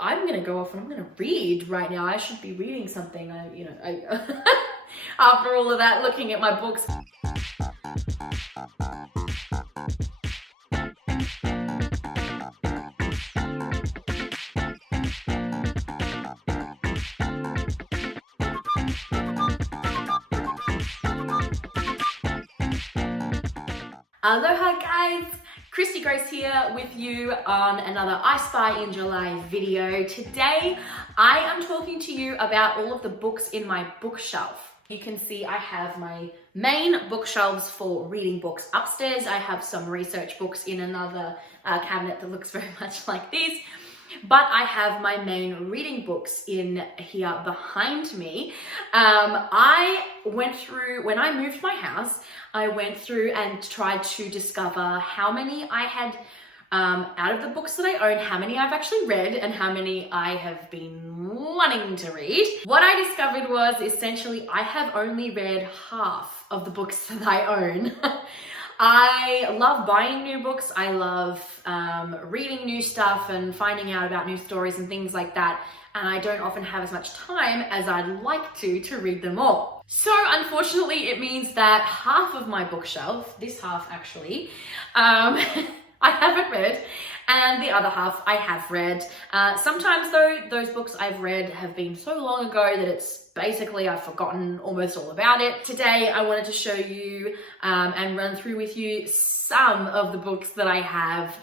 I'm gonna go off and I'm gonna read right now. I should be reading something. After all of that, looking at my books. Aloha guys, Christy Grace here with you on another I Spy in July video. Today I am talking to you about all of the books in my bookshelf. You can see I have my main bookshelves for reading books upstairs. I have some research books in another cabinet that looks very much like this. But I have my main reading books in here behind me. I went through, when I moved my house, I went through and tried to discover how many I had out of the books that I own, how many I've actually read and how many I have been wanting to read. What I discovered was essentially I have only read half of the books that I own. I love buying new books. I love reading new stuff and finding out about new stories and things like that. And I don't often have as much time as I'd like to read them all. So unfortunately, it means that half of my bookshelf, this half actually, I haven't read, and the other half I have read. Sometimes though, those books I've read have been so long ago that it's basically I've forgotten almost all about it. Today I wanted to show you and run through with you some of the books that I have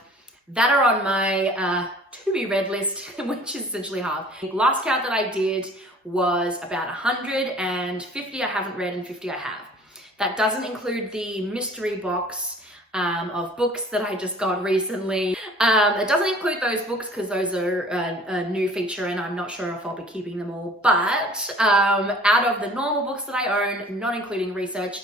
that are on my to be read list, which is essentially half. The last count that I did was about 150 I haven't read and 50 I have. That doesn't include the mystery box of books that I just got recently. It doesn't include those books because those are a new feature and I'm not sure if I'll be keeping them all. But out of the normal books that I own, not including research,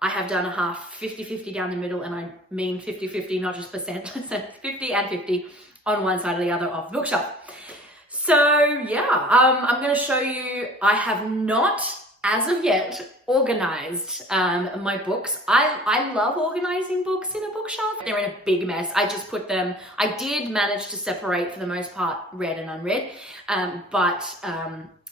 I have done a half, 50-50 down the middle, and I mean 50-50, not just percent, 50 and 50 on one side or the other of the bookshelf. So yeah, I'm gonna show you, I have not, as of yet, organized my books. I love organizing books in a bookshelf. They're in a big mess. I just put them, I did manage to separate for the most part read and unread,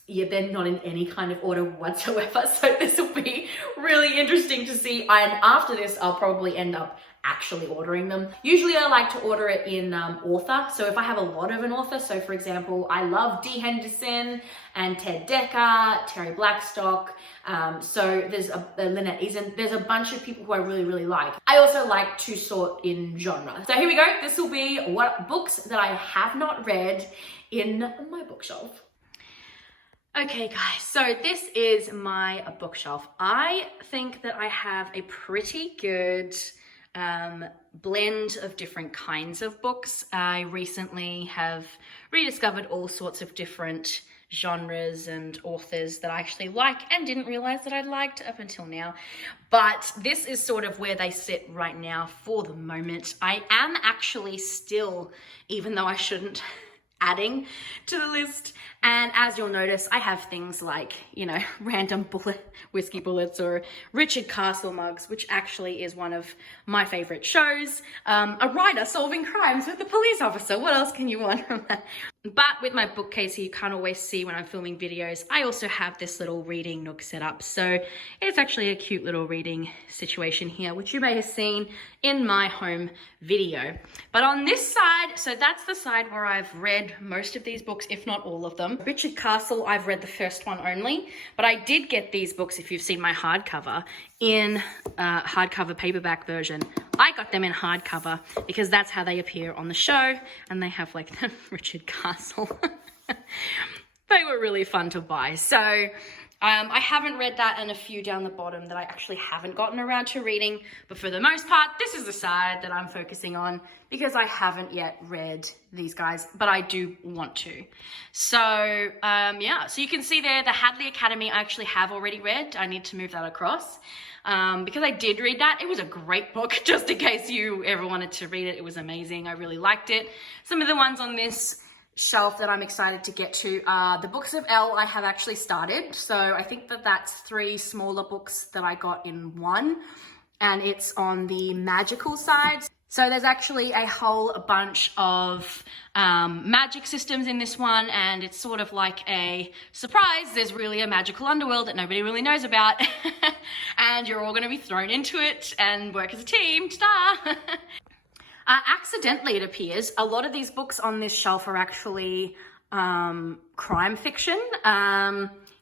yeah, they're not in any kind of order whatsoever. So this will be really interesting to see. And after this, I'll probably end up actually ordering them. Usually I like to order it in author. So if I have a lot of an author, so for example, I love Dee Henderson and Ted Dekker, Terry Blackstock. So there's Lynette Eason. There's a bunch of people who I really, really like. I also like to sort in genre. So here we go. This will be what books that I have not read in my bookshelf. Okay guys, so this is my bookshelf. I think that I have a pretty good blend of different kinds of books. I recently have rediscovered all sorts of different genres and authors that I actually like and didn't realize that I liked up until now. But this is sort of where they sit right now for the moment. I am actually still, even though I shouldn't, adding to the list. And as you'll notice, I have things like, you know, random whiskey bullets or Richard Castle mugs, which actually is one of my favorite shows. A writer solving crimes with a police officer. What else can you want from that? But with my bookcase here, you can't always see when I'm filming videos. I also have this little reading nook set up. So it's actually a cute little reading situation here, which you may have seen in my home video. But on this side, so that's the side where I've read most of these books, if not all of them. Richard Castle, I've read the first one only, but I did get these books, if you've seen my hardcover, in hardcover paperback version. I got them in hardcover because that's how they appear on the show, and they have like the Richard Castle. They were really fun to buy. So I haven't read that, and a few down the bottom that I actually haven't gotten around to reading, but for the most part, this is the side that I'm focusing on because I haven't yet read these guys, but I do want to. So yeah, so you can see there, the Hadley Academy I actually have already read. I need to move that across. Because I did read that. It was a great book, just in case you ever wanted to read it. It was amazing. I really liked it. Some of the ones on this shelf that I'm excited to get to are the Books of Elle I have actually started. So I think that that's 3 smaller books that I got in one, and it's on the magical side. So there's actually a whole bunch of magic systems in this one, and it's sort of like a surprise. There's really a magical underworld that nobody really knows about, and you're all going to be thrown into it and work as a team. Ta-da! Accidentally, it appears, a lot of these books on this shelf are actually crime fiction.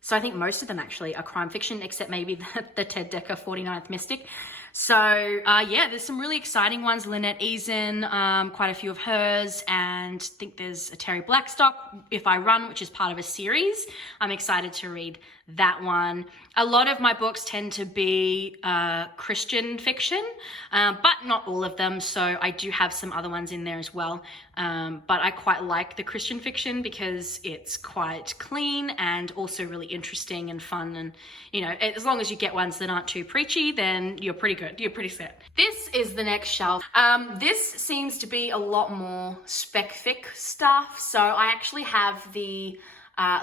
So I think most of them actually are crime fiction, except maybe the Ted Dekker 49th Mystic. So yeah, there's some really exciting ones. Lynette Eason, quite a few of hers, and I think there's a Terry Blackstock, If I Run, which is part of a series. I'm excited to read that one. A lot of my books tend to be Christian fiction, but not all of them. So I do have some other ones in there as well. But I quite like the Christian fiction because it's quite clean and also really interesting and fun. And, you know, as long as you get ones that aren't too preachy, then you're pretty good. You're pretty set. This is the next shelf. This seems to be a lot more spec fic stuff. So I actually have the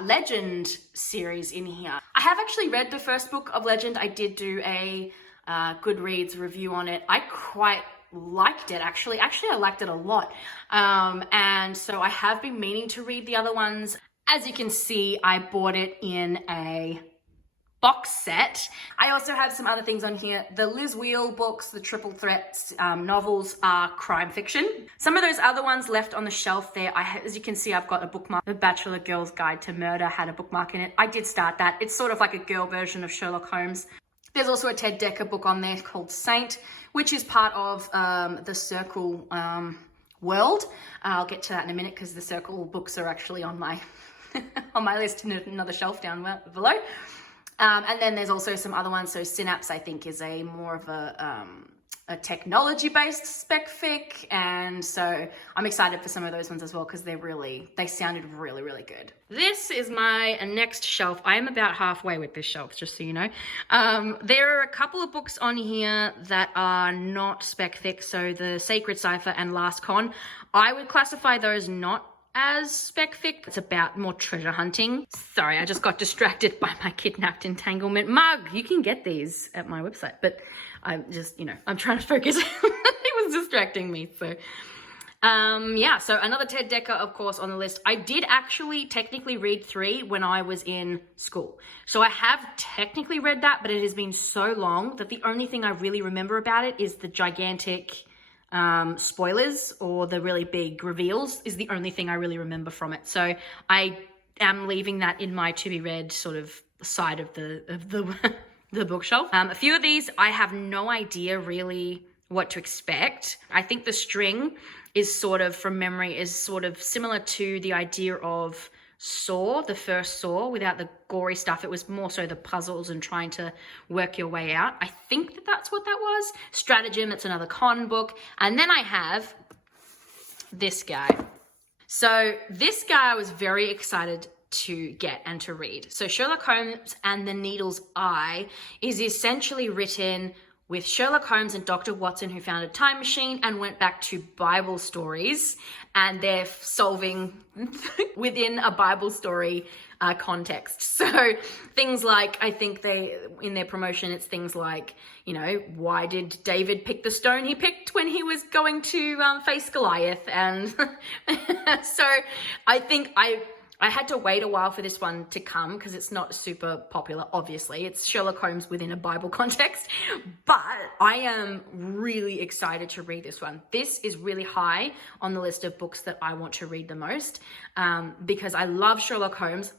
Legend series in here. I have actually read the first book of Legend. I did do a Goodreads review on it. I quite liked it, actually. Actually, I liked it a lot. And so I have been meaning to read the other ones. As you can see, I bought it in a box set. I also have some other things on here. The Liz Wheel books, the Triple Threats novels are crime fiction. Some of those other ones left on the shelf there, as you can see, I've got a bookmark. The Bachelor Girl's Guide to Murder had a bookmark in it. I did start that. It's sort of like a girl version of Sherlock Holmes. There's also a Ted Dekker book on there called Saint, which is part of the Circle world. I'll get to that in a minute because the Circle books are actually on my on my list in another shelf down below. And then there's also some other ones. So Synapse, I think, is a more of a technology-based spec fic. And so I'm excited for some of those ones as well because they sounded really, really good. This is my next shelf. I am about halfway with this shelf, just so you know. There are a couple of books on here that are not spec fic. So the Sacred Cipher and Last Con, I would classify those not as spec fic. It's about more treasure hunting. Sorry, I just got distracted by my kidnapped entanglement mug. You can get these at my website, but I'm just, I'm trying to focus. It was distracting me. So yeah, so another Ted Dekker, of course, on the list. I did actually technically read 3 when I was in school. So I have technically read that, but it has been so long that the only thing I really remember about it is the gigantic spoilers or the really big reveals is the only thing I really remember from it. So I am leaving that in my to be read sort of side of the the bookshelf. A few of these I have no idea really what to expect. I think the string is sort of, from memory, is sort of similar to the idea of Saw, the first Saw, without the gory stuff. It was more so the puzzles and trying to work your way out. I think that that's what that was. Stratagem, it's another con book. And then I have this guy. So this guy I was very excited to get and to read. So Sherlock Holmes and the Needle's Eye is essentially written with Sherlock Holmes and Dr. Watson, who found a time machine and went back to Bible stories, and they're solving within a Bible story context. So things like, I think in their promotion, it's things like, why did David pick the stone he picked when he was going to face Goliath? And so I think I had to wait a while for this one to come because it's not super popular, obviously. It's Sherlock Holmes within a Bible context, but I am really excited to read this one. This is really high on the list of books that I want to read the most because I love Sherlock Holmes,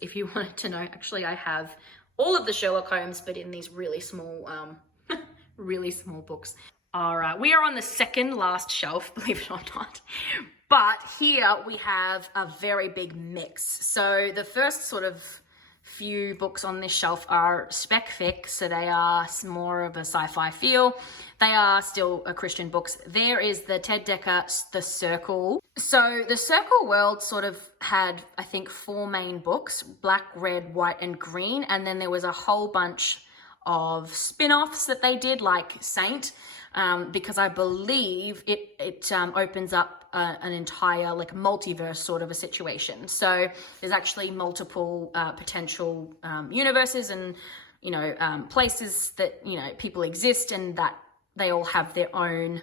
If you wanted to know, actually, I have all of the Sherlock Holmes, but in these really small, really small books. All right, we are on the second last shelf, believe it or not. But here we have a very big mix. So the first sort of few books on this shelf are spec fic, so they are more of a sci-fi feel. They are still Christian books. There is the Ted Dekker, The Circle. So the Circle world sort of had, I think, 4 main books: black, red, white, and green. And then there was a whole bunch of spin-offs that they did, like Saint, because I believe it opens up an entire multiverse sort of a situation. So there's actually multiple potential universes and places that people exist, and that they all have their own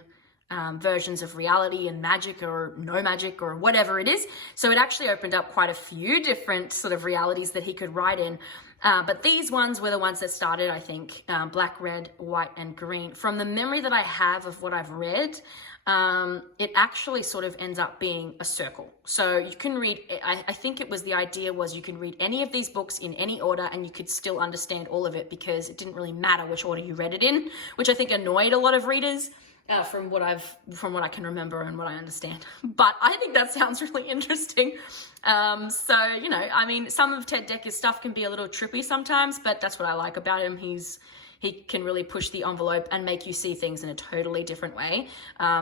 versions of reality and magic or no magic or whatever it is. So it actually opened up quite a few different sort of realities that he could write in. But these ones were the ones that started, I think, black, red, white, and green. From the memory that I have of what I've read, it actually sort of ends up being a circle. So you can read, I think it was the idea was you can read any of these books in any order and you could still understand all of it because it didn't really matter which order you read it in, which I think annoyed a lot of readers. From what I can remember and what I understand. But I think that sounds really interesting. So, you know, I mean, some of Ted Decker's stuff can be a little trippy sometimes, but that's what I like about him. He can really push the envelope and make you see things in a totally different way.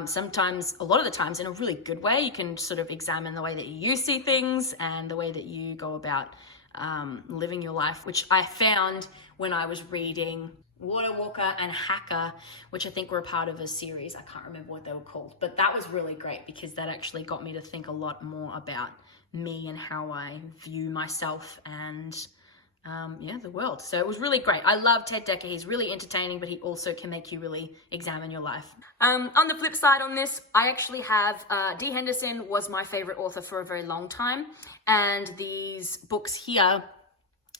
Sometimes, a lot of the times, in a really good way. You can sort of examine the way that you see things and the way that you go about living your life, which I found when I was reading Water Walker and Hacker, which I think were a part of a series. I can't remember what they were called, but that was really great because that actually got me to think a lot more about me and how I view myself and the world. So it was really great. I love Ted Dekker. He's really entertaining, but he also can make you really examine your life. On the flip side on this, I actually have D. Henderson was my favorite author for a very long time, and these books here,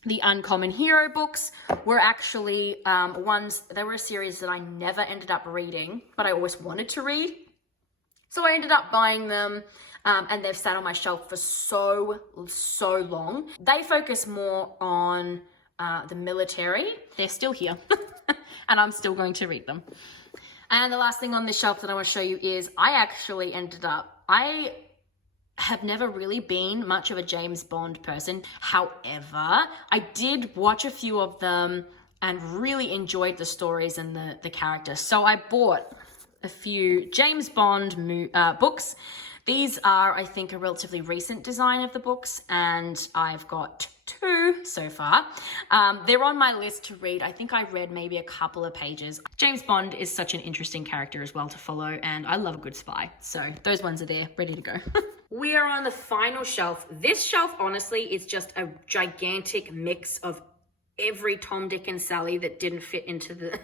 the Uncommon Hero books, were actually they were a series that I never ended up reading, but I always wanted to read. So I ended up buying them, and they've sat on my shelf for so long. They focus more on the military. They're still here, and I'm still going to read them. And the last thing on this shelf that I want to show you is I have never really been much of a James Bond person. However, I did watch a few of them and really enjoyed the stories and the characters. So I bought a few James Bond books. These are, I think, a relatively recent design of the books, and I've got 2 so far. They're on my list to read. I think I read maybe a couple of pages. James Bond is such an interesting character as well to follow, and I love a good spy. So those ones are there, ready to go. We are on the final shelf. This shelf, honestly, is just a gigantic mix of every Tom, Dick, and Sally that didn't fit into the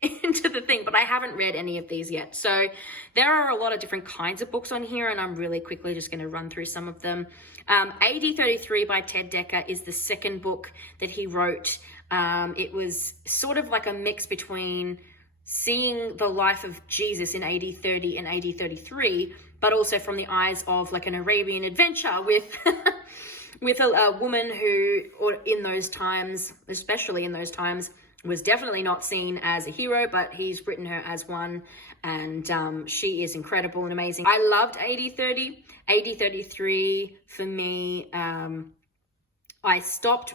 into the thing, but I haven't read any of these yet. So there are a lot of different kinds of books on here, and I'm really quickly just going to run through some of them. AD 33 by Ted Dekker is the second book that he wrote. It was sort of like a mix between seeing the life of Jesus in AD 30 and AD 33, but also from the eyes of like an Arabian adventure with with a woman who, or in those times, especially in those times, was definitely not seen as a hero, but he's written her as one, and she is incredible and amazing. I loved AD 30. AD 33 for me, I've stopped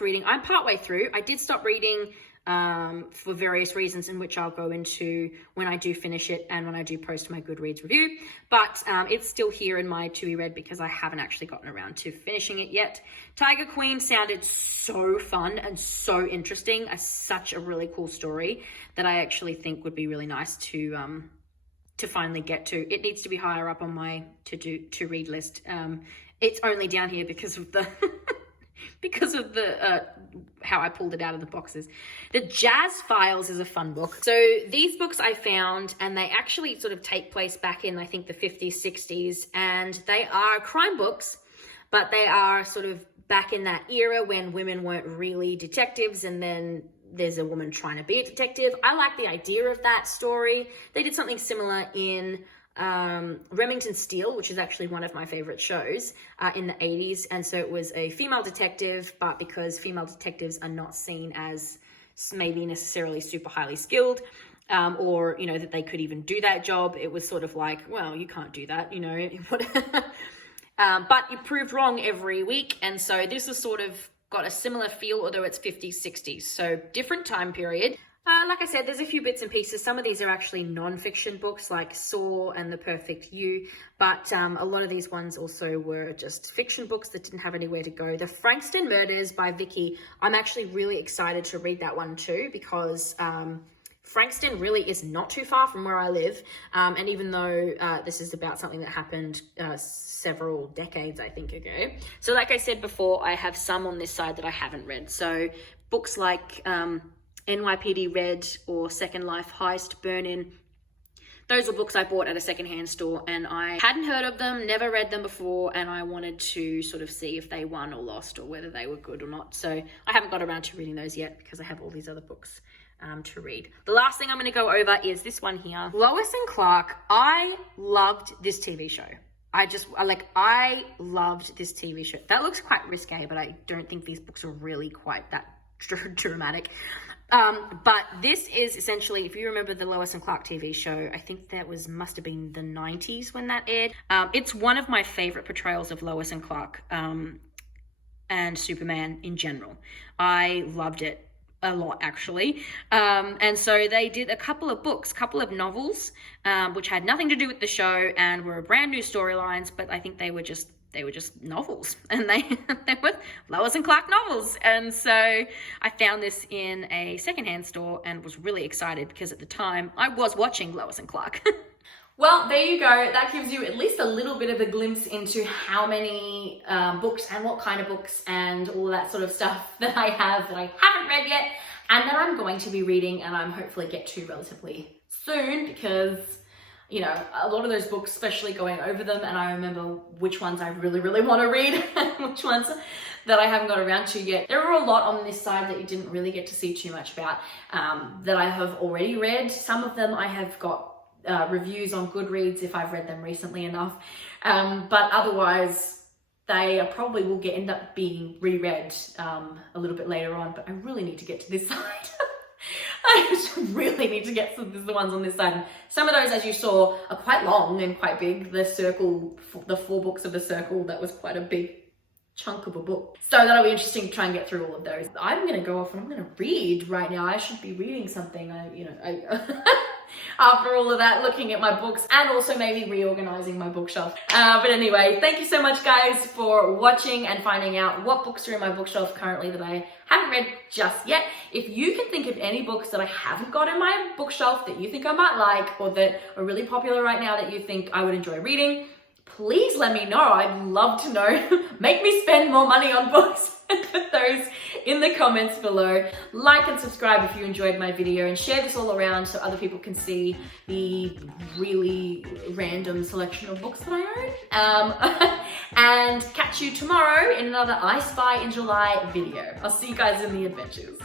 reading. I'm partway through. I did stop reading for various reasons, in which I'll go into when I do finish it and when I do post my Goodreads review, but it's still here in my to be read because I haven't actually gotten around to finishing it yet. Tiger Queen sounded so fun and so interesting, such a really cool story that I actually think would be really nice to finally get to. It needs to be higher up on my to read list. It's only down here because of the how I pulled it out of the boxes. The Jazz Files is a fun book. So these books I found, and they actually sort of take place back in, I think, the 50s, 60s, and they are crime books, but they are sort of back in that era when women weren't really detectives, and then there's a woman trying to be a detective. I like the idea of that story. They did something similar in Remington Steele, which is actually one of my favorite shows in the 80s, and so it was a female detective, but because female detectives are not seen as maybe necessarily super highly skilled, or you know, that they could even do that job, it was sort of like, well, you can't do that, you know. But you proved wrong every week, and so this is sort of got a similar feel, although it's 50s, 60s, so different time period. Like I said, there's a few bits and pieces. Some of these are actually non-fiction books like Saw and The Perfect You, but a lot of these ones also were just fiction books that didn't have anywhere to go. The Frankston Murders by Vicky, I'm actually really excited to read that one too, because Frankston really is not too far from where I live, and even though this is about something that happened several decades, I think, ago. So like I said before, I have some on this side that I haven't read. So books like NYPD Red or Second Life Heist, Burn-In. Those were books I bought at a secondhand store, and I hadn't heard of them, never read them before, and I wanted to sort of see if they won or lost or whether they were good or not. So I haven't got around to reading those yet because I have all these other books to read. The last thing I'm going to go over is this one here. Lois and Clark. I loved this TV show. I loved this TV show. That looks quite risque, but I don't think these books are really quite that dramatic. But this is essentially, if you remember the Lois and Clark TV show, I think that must have been the 90s when that aired. It's one of my favorite portrayals of Lois and Clark and Superman in general. I loved it a lot, actually. And so they did a couple of novels, which had nothing to do with the show and were brand new storylines, but I think they were just novels, and they were Lois and Clark novels. And so I found this in a secondhand store and was really excited because at the time I was watching Lois and Clark. Well, there you go. That gives you at least a little bit of a glimpse into how many books and what kind of books and all that sort of stuff that I have that I haven't read yet and that I'm going to be reading and I'm hopefully get to relatively soon, because you know, a lot of those books, especially going over them, and I remember which ones I really, really want to read and which ones that I haven't got around to yet. There are a lot on this side that you didn't really get to see too much about that I have already read. Some of them I have got reviews on Goodreads if I've read them recently enough, but otherwise they probably will end up being reread a little bit later on, but I really need to get to this side. I just really need to get the ones on this side. Some of those, as you saw, are quite long and quite big. The 4 books of the Circle, that was quite a big chunk of a book. So that'll be interesting to try and get through all of those. I'm going to go off and I'm going to read right now. I should be reading something. After all of that, looking at my books and also maybe reorganizing my bookshelf. But anyway, thank you so much guys for watching and finding out what books are in my bookshelf currently that I haven't read just yet. If you can think of any books that I haven't got in my bookshelf that you think I might like or that are really popular right now that you think I would enjoy reading, please let me know. I'd love to know. Make me spend more money on books. Put those in the comments below. Like and subscribe if you enjoyed my video, and share this all around so other people can see the really random selection of books that I own. And catch you tomorrow in another I Spy in July video. I'll see you guys in the adventures.